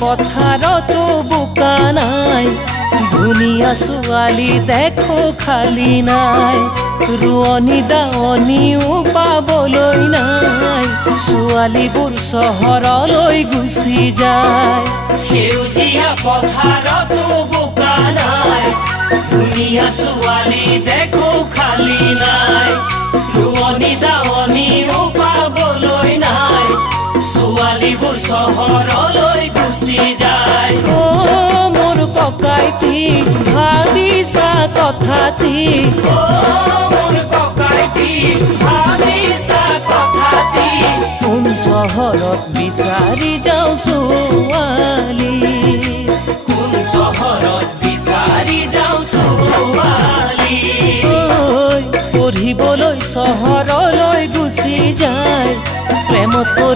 পথাৰতো বোকা নাই, ধুনীয়া ছোৱালী দেখো খালী নাই, ৰোৱনী দাৱনীও পাবলৈ নাই, ছোৱালীবোৰ চহৰলৈ গুচি যায়। সেউজীয়া পথাৰতো বোকা নাই, ধুনীয়া ছোৱালী দেখো খালী নাই, ৰোৱনী দাৱনীও পাবলৈ নাই, ছোৱালীবোৰ চহৰলৈ গুচি যায়। মোৰ ককাইটি ভাবিছা কথাটি, মোৰ ককাইটি ভাবিছা কথাটি, কোন চহৰত বিচাৰি যাওঁ ছোৱালী, কোন চহৰত বিচাৰি যাওঁ ছোৱালী। পঢ়িবলৈ চহৰলৈ গুচি যায়, প্ৰেমত পৰি